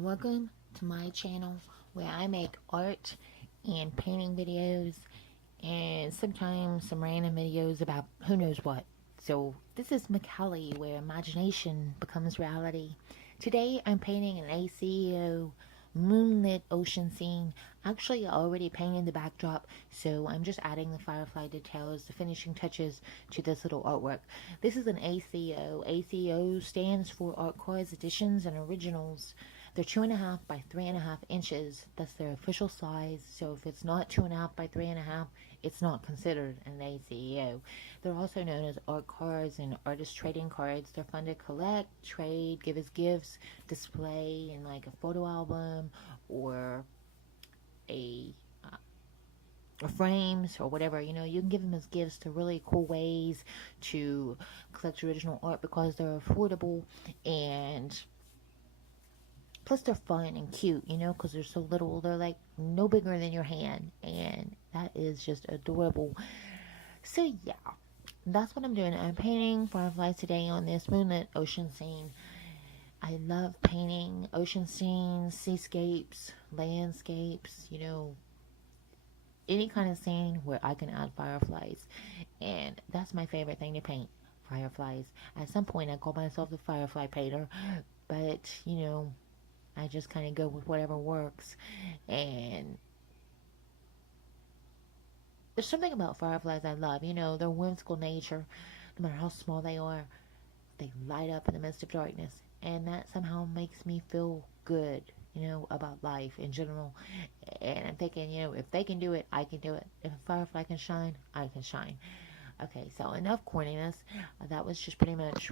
and welcome to my channel where I make art and painting videos and sometimes some random videos about who knows what. So this is Macaulay, where imagination becomes reality. Today I'm painting an ACEO moonlit ocean scene. Actually, I already painted the backdrop, so I'm just adding the firefly details, the finishing touches to this little artwork. This is an ACEO. ACEO stands for Art Cards Editions and Originals. They're 2.5 by 3.5 inches. That's their official size. So if it's not 2.5 by 3.5, it's not considered an ACEO. They're also known as art cards and artist trading cards. They're fun to collect, trade, give as gifts, display in like a photo album or a or frames or whatever. You know, you can give them as gifts. To really cool ways to collect original art because they're affordable, and plus they're fun and cute, you know, because they're so little. They're like no bigger than your hand, and that is just adorable. So yeah, that's what I'm doing. I'm painting fireflies today on this moonlit ocean scene. I love painting ocean scenes, seascapes, landscapes, you know, any kind of scene where I can add fireflies. And that's my favorite thing to paint, fireflies. At some point I call myself the firefly painter, but you know, I just kind of go with whatever works. And there's something about fireflies I love. You know, their whimsical nature, no matter how small they are, they light up in the midst of darkness. And that somehow makes me feel good, you know, about life in general. And I'm thinking, you know, if they can do it, I can do it. If a firefly can shine, I can shine. Okay, so enough corniness. That was just pretty much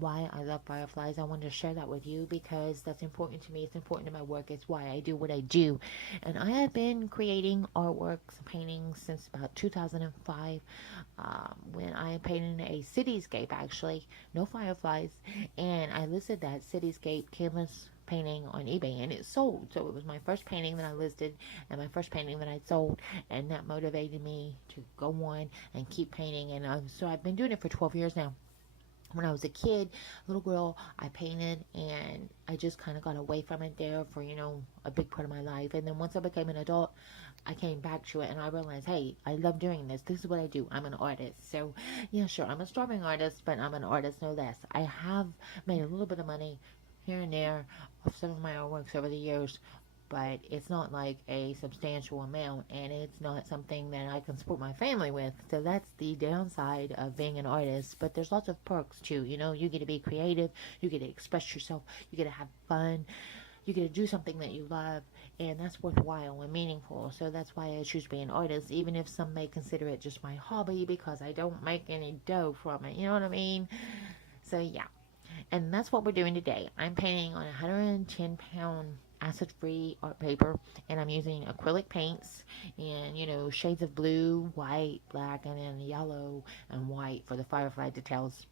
why I love fireflies. I wanted to share that with you because that's important to me. It's important to my work. It's why I do what I do. And I have been creating artworks, paintings since about 2005, when I painted a cityscape, actually, no fireflies, and I listed that cityscape canvas painting on eBay, and it sold. So it was my first painting that I listed and my first painting that I sold, and that motivated me to go on and keep painting. And so I've been doing it for 12 years now. When I was a kid, little girl, I painted, and I just kind of got away from it there for, you know, a big part of my life. And then once I became an adult, I came back to it, and I realized, hey, I love doing this. This is what I do. I'm an artist. So yeah, sure, I'm a starving artist, but I'm an artist no less. I have made a little bit of money here and there off some of my artworks over the years, but it's not like a substantial amount, and it's not something that I can support my family with. So that's the downside of being an artist. But there's lots of perks too. You know, you get to be creative, you get to express yourself, you get to have fun, you get to do something that you love, and that's worthwhile and meaningful. So that's why I choose to be an artist, even if some may consider it just my hobby because I don't make any dough from it. You know what I mean? So yeah. And that's what we're doing today. I'm painting on 110-pound acid-free art paper, and I'm using acrylic paints and, you know, shades of blue, white, black, and then yellow and white for the firefly details.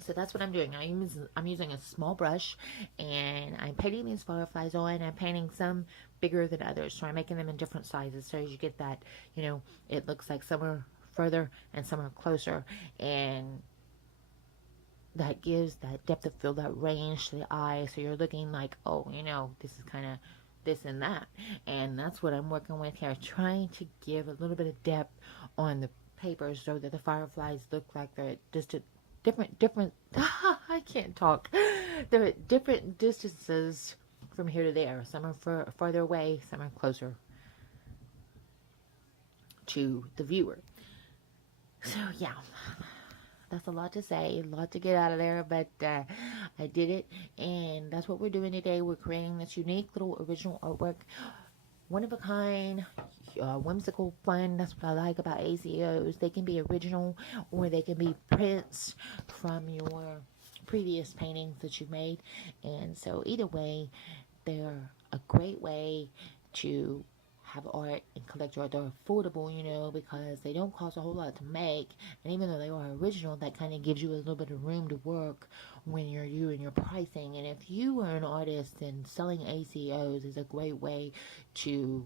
So that's what I'm doing. I'm using a small brush, and I'm painting these fireflies on. I'm painting some bigger than others, so I'm making them in different sizes, so you get that, you know, it looks like some are further and some are closer, and that gives that depth of field, that range to the eye, so you're looking like, oh, you know, this is kind of this and that. And that's what I'm working with here, trying to give a little bit of depth on the paper so that the fireflies look like they're distant, different I can't talk. They're at different distances from here to there. Some are farther away, some are closer to the viewer. So yeah, that's a lot to say, a lot to get out of there, but I did it, and that's what we're doing today. We're creating this unique little original artwork, one of a kind, whimsical, fun. That's what I like about ACOs. They can be original, or they can be prints from your previous paintings that you've made, and so either way, they're a great way to have art and collect art. They're affordable, you know, because they don't cost a whole lot to make, and even though they are original, that kind of gives you a little bit of room to work when you're doing your pricing. And if you are an artist, then selling ACOs is a great way to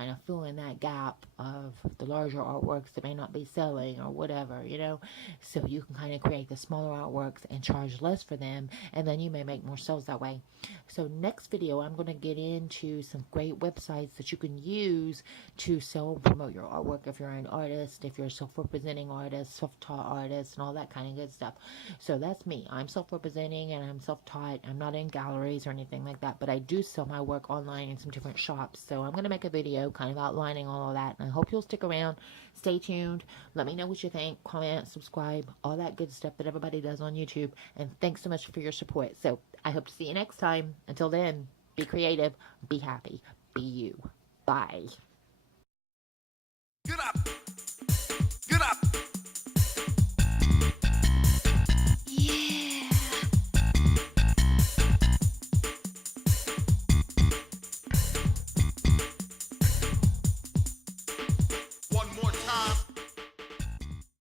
kind of fill in that gap of the larger artworks that may not be selling or whatever, you know. So you can kind of create the smaller artworks and charge less for them, and then you may make more sales that way. So next video, I'm going to get into some great websites that you can use to sell and promote your artwork if you're an artist, if you're a self-representing artist, self-taught artist, and all that kind of good stuff. So that's me. I'm self-representing and I'm self-taught. I'm not in galleries or anything like that, but I do sell my work online in some different shops. So I'm going to make a video kind of outlining all of that, and I hope you'll stick around. Stay tuned. Let me know what you think. Comment, subscribe, all that good stuff that everybody does on YouTube. And thanks so much for your support. So I hope to see you next time. Until then, be creative, be happy, be you. Bye.